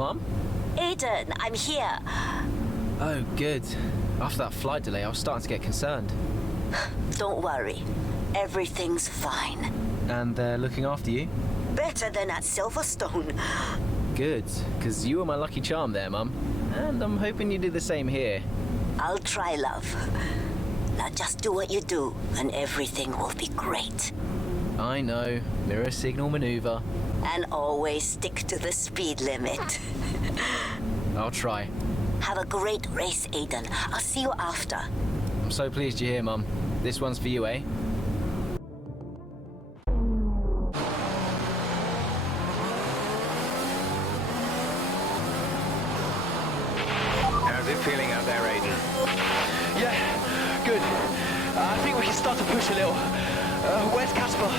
Mum? Aiden, I'm here. Oh, good. After that flight delay, I was starting to get concerned. Don't worry. Everything's fine. And they're looking after you? Better than at Silverstone. Good, because you were my lucky charm there, Mum. And I'm hoping you do the same here. I'll try, love. Now just do what you do, and everything will be great. I know. Mirror signal maneuver. And always stick to the speed limit. I'll try. Have a great race, Aiden. I'll see you after. I'm so pleased you're here, Mum. This one's for you, eh? How's it feeling out there, Aiden? Yeah, good. I think we can start to push a little. Where's Casper?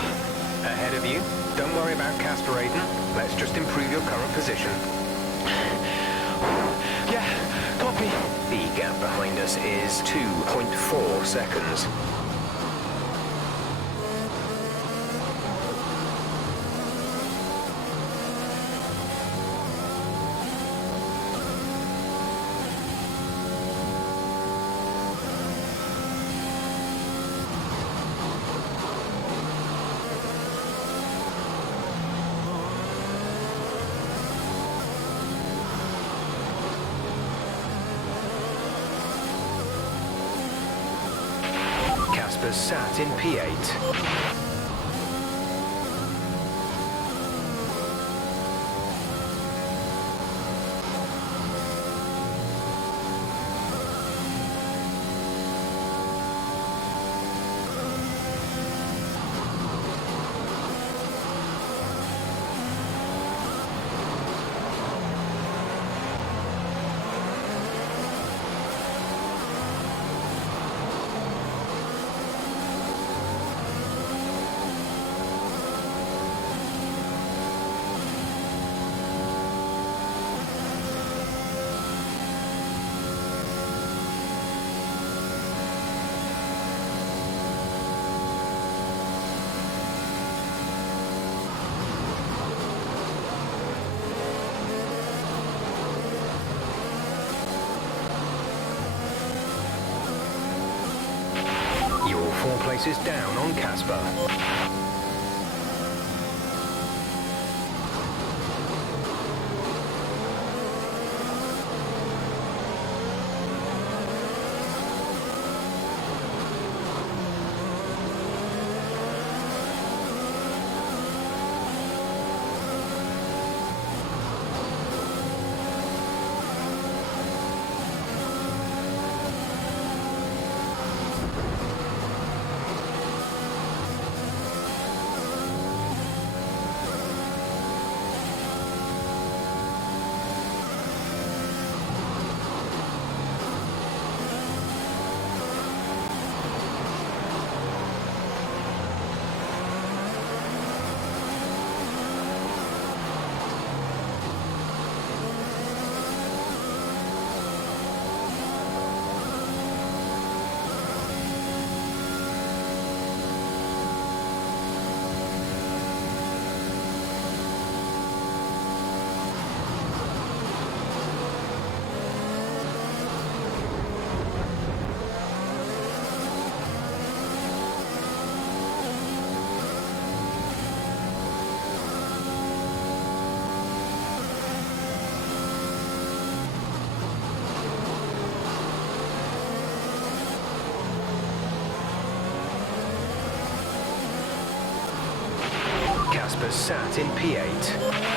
Ahead of you? Don't worry about Casper, Aiden. Let's just improve your current position. Yeah, copy. The gap behind us is 2.4 seconds. Casper's sat in P8. You're 4 places down on Casper. Casper sat in P8.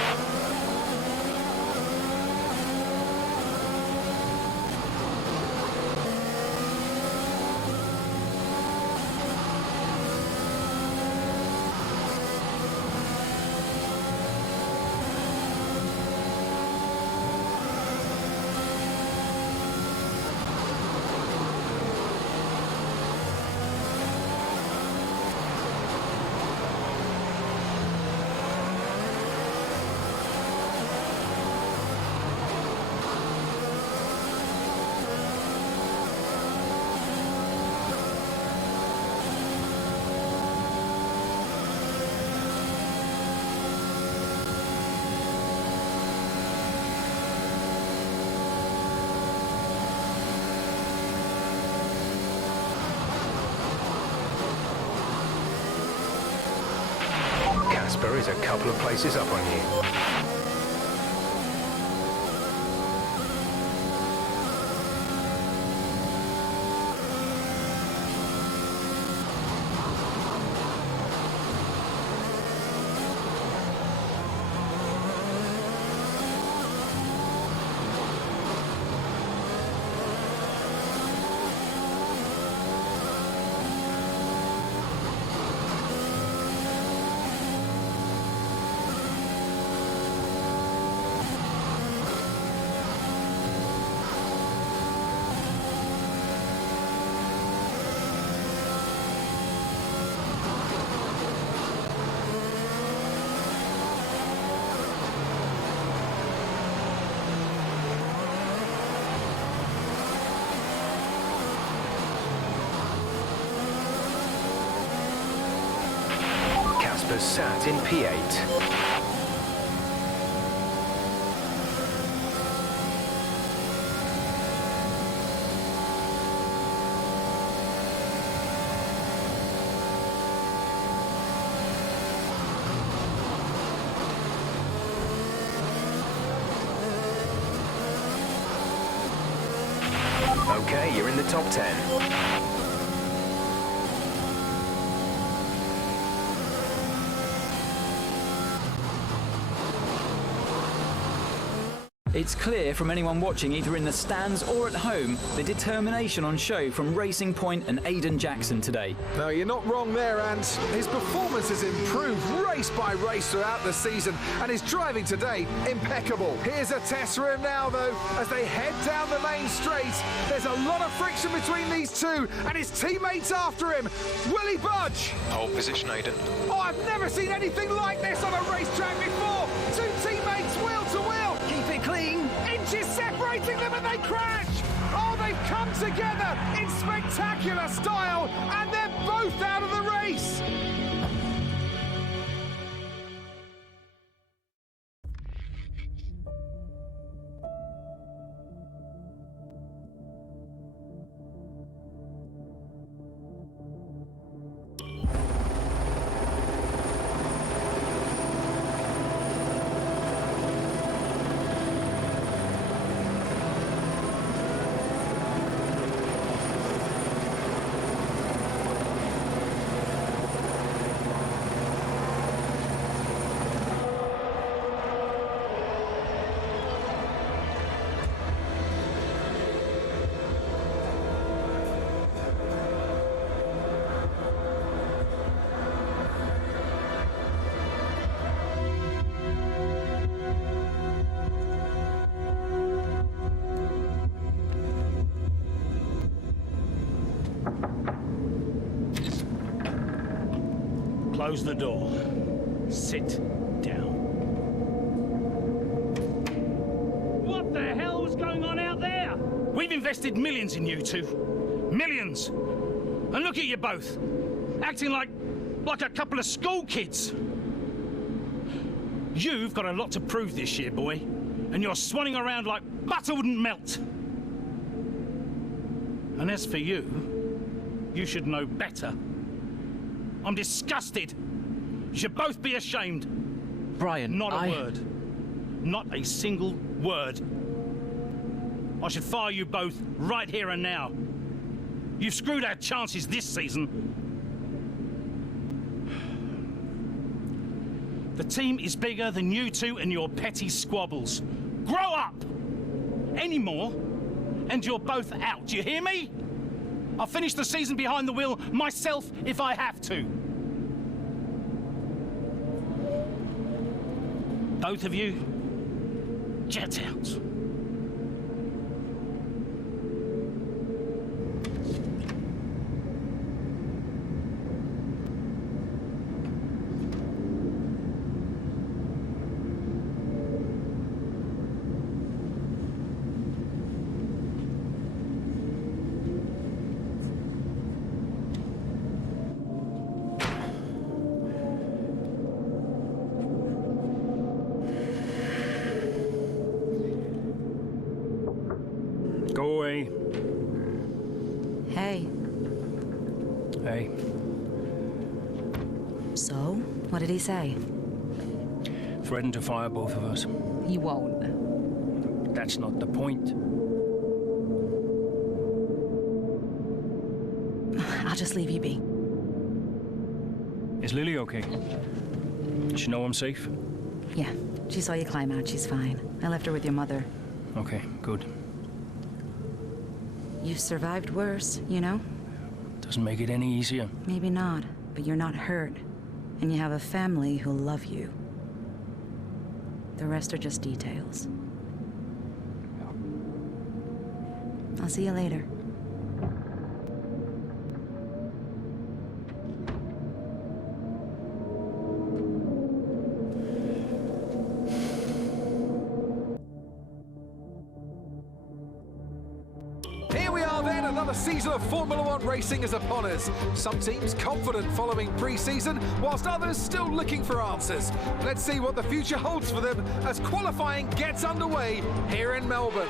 Casper is a couple of places up on you. Casper's sat in P8. Okay, you're in the top 10. It's clear from anyone watching either in the stands or at home the determination on show from Racing Point and Aidan Jackson today. No, you're not wrong there, and his performance has improved race by race throughout the season, and his driving today, impeccable. Here's a test for him now, though, as they head down the main straight. There's a lot of friction between these two, and his teammates after him. Will he budge? Hold position, Aidan. Oh, I've never seen anything like this on a racetrack before. Two teammates wheel to wheel. Keep it clean. Inches separating them and they crash! Oh, they've come together in spectacular style and they're both out of the race! Close the door. Sit down. What the hell is going on out there? We've invested millions in you two. Millions. And look at you both. Acting like a couple of school kids. You've got a lot to prove this year, boy. And you're swanning around like butter wouldn't melt. And as for you, you should know better. I'm disgusted. You should both be ashamed. Brian, Not a word. Not a single word. I should fire you both right here and now. You've screwed our chances this season. The team is bigger than you two and your petty squabbles. Grow up! Any more, and you're both out. Do you hear me? I'll finish the season behind the wheel myself if I have to. Both of you, jet out. Go away. Hey. Hey. So, what did he say? threaten to fire both of us. He won't. That's not the point. I'll just leave you be. Is Lily okay? Does she know I'm safe? Yeah, she saw you climb out. She's fine. I left her with your mother. Okay, good. You've survived worse, you know? Doesn't make it any easier. Maybe not, but you're not hurt. And you have a family who'll love you. The rest are just details. I'll see you later. Here we are then, another season of Formula One racing is upon us. Some teams confident following pre-season, whilst others still looking for answers. Let's see what the future holds for them as qualifying gets underway here in Melbourne.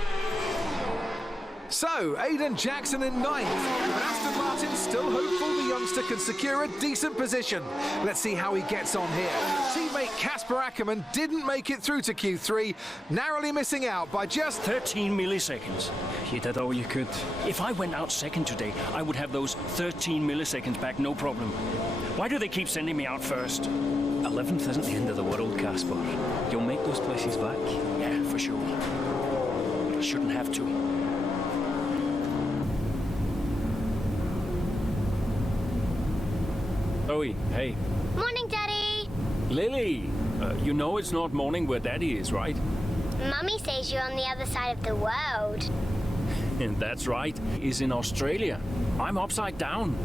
So, Aiden Jackson in ninth, but Aston Martin still hopeful the youngster can secure a decent position. Let's see how he gets on here. Teammate Casper Ackerman didn't make it through to Q3, narrowly missing out by just 13 milliseconds. You did all you could. If I went out second today, I would have those 13 milliseconds back, no problem. Why do they keep sending me out first? 11th isn't the end of the world, Casper. You'll make those places back. Yeah, for sure. But I shouldn't have to. Chloe, hey. Morning, Daddy. Lily! You know it's not morning where Daddy is, right? Mummy says you're on the other side of the world. And that's right. He's in Australia. I'm upside down.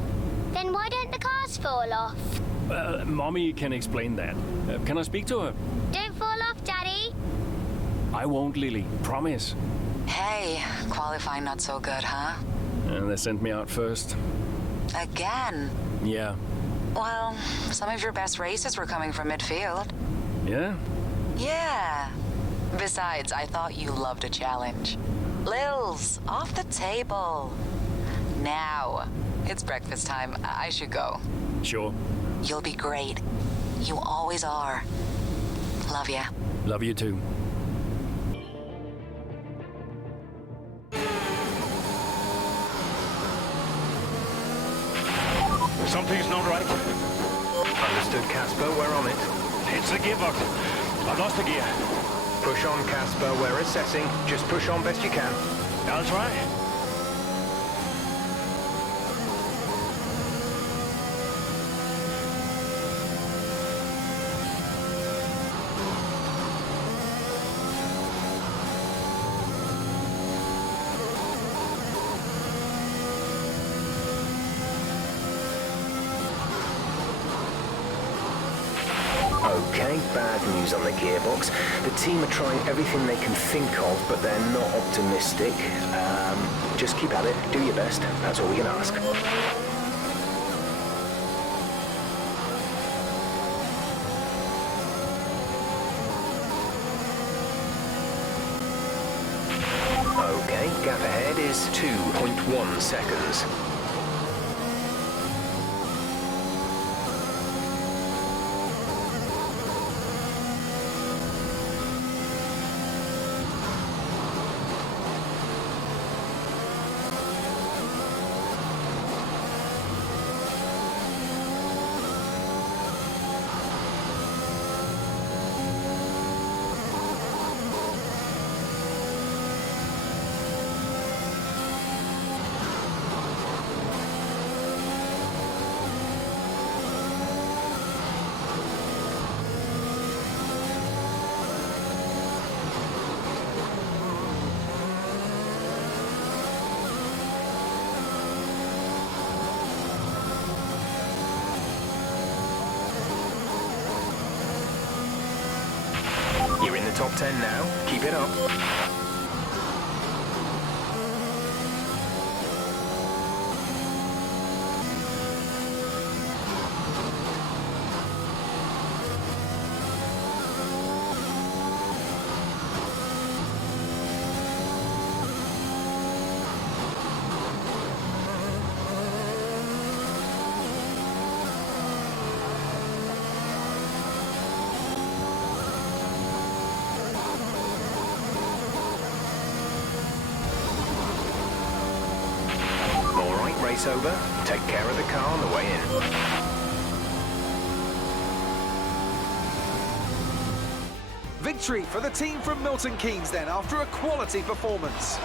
Then why don't the cars fall off? Mommy can explain that. Can I speak to her? Don't fall off, Daddy. I won't, Lily. Promise. Hey, qualifying not so good, huh? And they sent me out first. Again? Yeah. Well, some of your best races were coming from midfield. Yeah? Yeah. Besides, I thought you loved a challenge. Lils, off the table. Now, it's breakfast time. I should go. Sure. You'll be great. You always are. Love ya. Love you too. Something's not right. Understood, Casper. We're on it. It's the gearbox. I've lost the gear. Push on, Casper. We're assessing. Just push on best you can. I'll try. Okay, bad news on the gearbox. The team are trying everything they can think of, but they're not optimistic. Just keep at it, do your best. That's all we can ask. Okay, gap ahead is 2.1 seconds. You're in the top 10 now. Keep it up. race over, take care of the car on the way in. Victory for the team from Milton Keynes then, after a quality performance.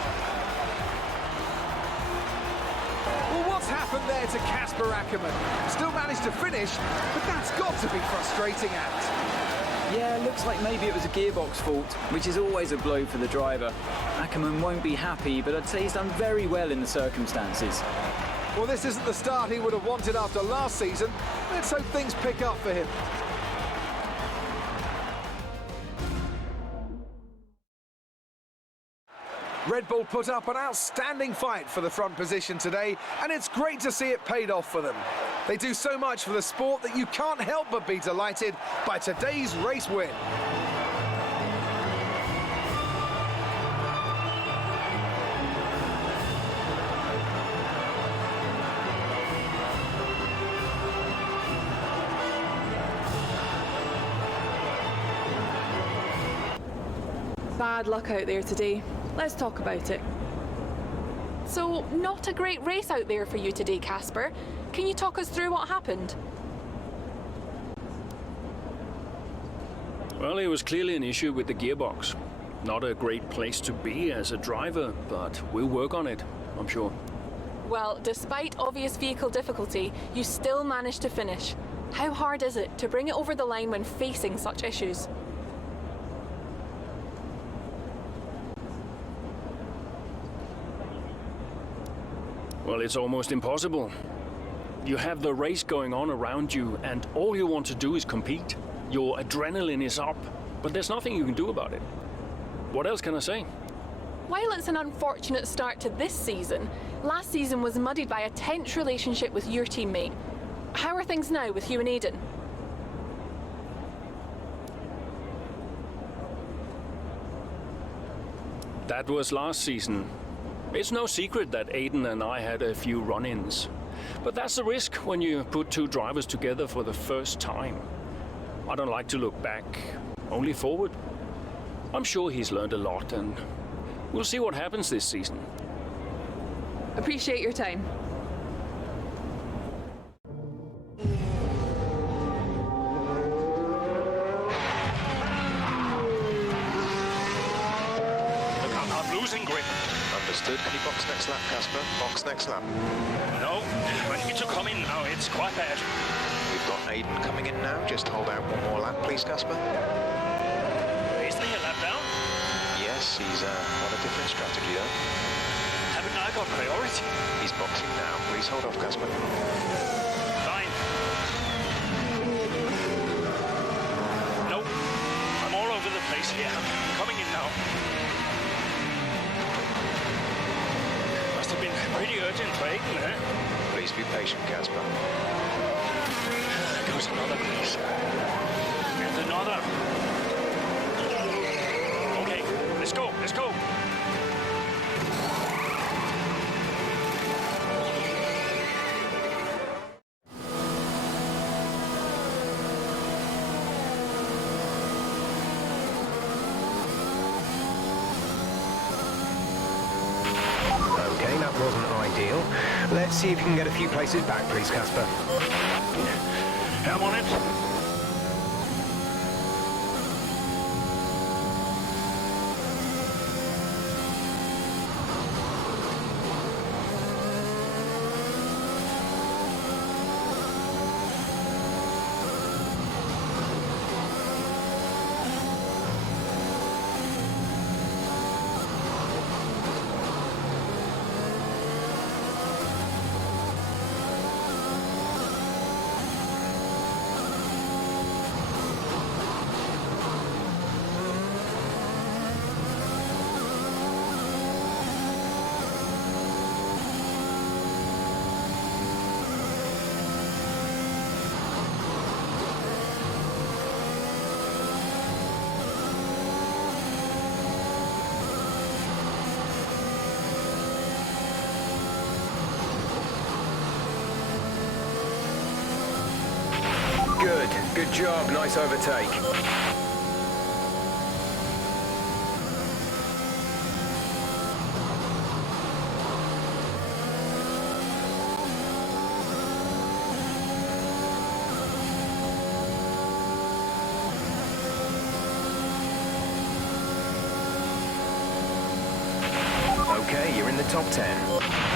Well, what's happened there to Casper Ackermann? Still managed to finish, but that's got to be frustrating, Ant. Yeah, looks like maybe it was a gearbox fault, which is always a blow for the driver. Ackermann won't be happy, but I'd say he's done very well in the circumstances. Well, this isn't the start he would have wanted after last season. Let's hope things pick up for him. Red Bull put up an outstanding fight for the front position today, and it's great to see it paid off for them. They do so much for the sport that you can't help but be delighted by today's race win. Bad luck out there today. Let's talk about it. So, not a great race out there for you today, Casper. Can you talk us through what happened? Well, it was clearly an issue with the gearbox. Not a great place to be as a driver, but we'll work on it, I'm sure. Well, despite obvious vehicle difficulty, you still managed to finish. How hard is it to bring it over the line when facing such issues? Well, it's almost impossible. You have the race going on around you, and all you want to do is compete. Your adrenaline is up, but there's nothing you can do about it. What else can I say? While it's an unfortunate start to this season, last season was muddied by a tense relationship with your teammate. How are things now with you and Aidan? That was last season. It's no secret that Aidan and I had a few run-ins. But that's the risk when you put two drivers together for the first time. I don't like to look back, only forward. I'm sure he's learned a lot, and we'll see what happens this season. Appreciate your time. I'm losing grip. Understood. Can you box next lap, Casper? Box next lap. No, I need to come in now. It's quite bad. We've got Aidan coming in now. Just hold out one more lap, please, Casper. Isn't he a lap down? Yes, he's on a different strategy, though. Haven't I got priority? He's boxing now. Please hold off, Casper. Fine. No, I'm all over the place here. I'm coming in now. Must have been pretty urgent for Aidan, eh? Please be patient, Casper. There goes another piece. And another. Okay, let's go, let's go. Okay, that wasn't ideal. Let's see if you can get a few places back, please, Casper. I'm on it. Good job, nice overtake. the top 10.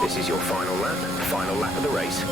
This is your final lap of the race.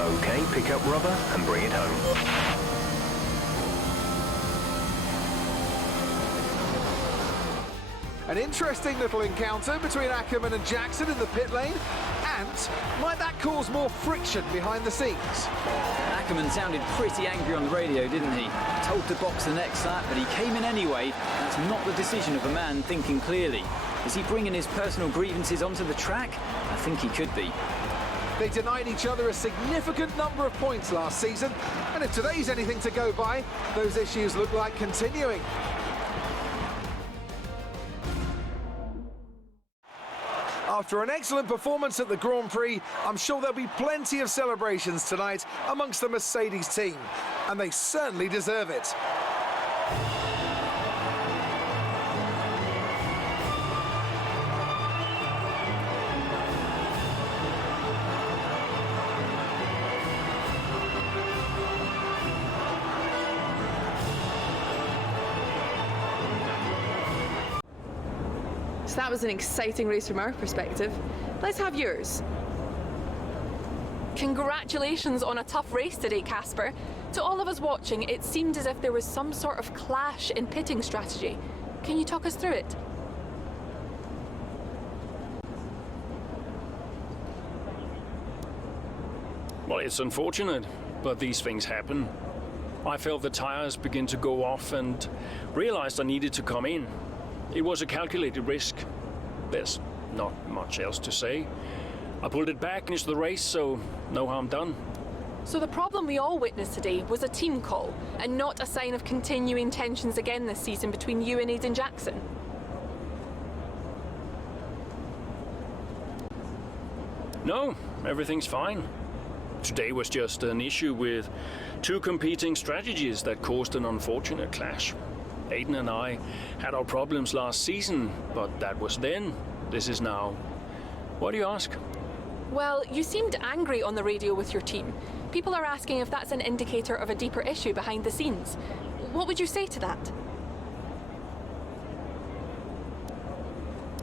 Okay, pick up rubber and bring it home. An interesting little encounter between Ackerman and Jackson in the pit lane, and might that cause more friction behind the scenes? Ackerman sounded pretty angry on the radio, didn't he? Told to box the next lap, but he came in anyway. That's not the decision of a man thinking clearly. Is he bringing his personal grievances onto the track? I think he could be. They denied each other a significant number of points last season, and if today's anything to go by, those issues look like continuing. After an excellent performance at the Grand Prix, I'm sure there'll be plenty of celebrations tonight amongst the Mercedes team, and they certainly deserve it. So that was an exciting race from our perspective. Let's have yours. Congratulations on a tough race today, Casper. To all of us watching, it seemed as if there was some sort of clash in pitting strategy. Can you talk us through it? Well, it's unfortunate, but these things happen. I felt the tires begin to go off and realized I needed to come in. It was a calculated risk. There's not much else to say. I pulled it back into the race, so no harm done. So the problem we all witnessed today was a team call, and not a sign of continuing tensions again this season between you and Aiden Jackson? No, everything's fine. Today was just an issue with two competing strategies that caused an unfortunate clash. Aiden and I had our problems last season, but that was then. This is now. Why do you ask? Well, you seemed angry on the radio with your team. People are asking if that's an indicator of a deeper issue behind the scenes. What would you say to that?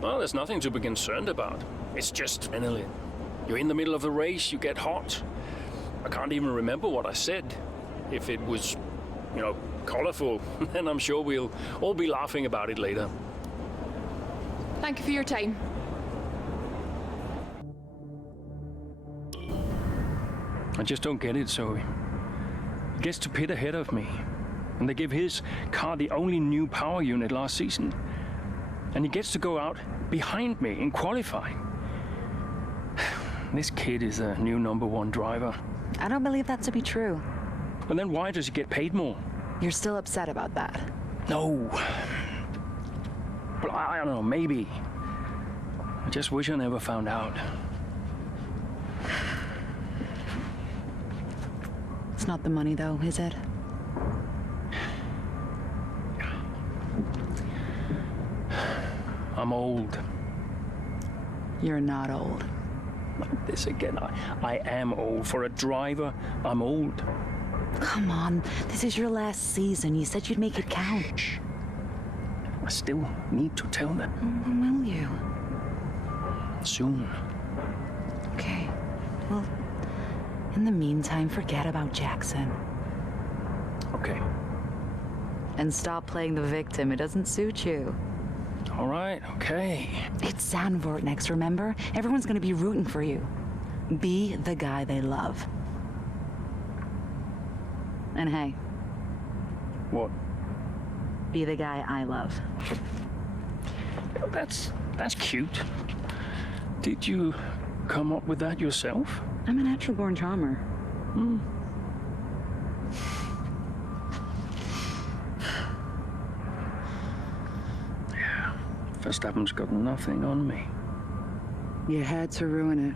Well, there's nothing to be concerned about. It's just adrenaline. You're in the middle of the race, you get hot. I can't even remember what I said. If it was, colorful, then I'm sure we'll all be laughing about it later. Thank you for your time. I just don't get it, Zoe. He gets to pit ahead of me, and they give his car the only new power unit last season. And he gets to go out behind me in qualifying. This kid is a new #1 driver. I don't believe that to be true. And then why does he get paid more? You're still upset about that? No. But I don't know, maybe. I just wish I never found out. It's not the money, though, is it? I'm old. You're not old. Like this again. I am old. For a driver, I'm old. Come on, this is your last season. You said you'd make it count. Shh. I still need to tell them. When will you? Soon. Okay. Well, in the meantime, forget about Jackson. Okay. And stop playing the victim. It doesn't suit you. All right, okay. It's Zandvoort next, remember? Everyone's gonna be rooting for you. Be the guy they love. And hey. What? Be the guy I love. That's cute. Did you come up with that yourself? I'm a natural-born charmer. Hmm. Yeah, Verstappen's got nothing on me. You had to ruin it.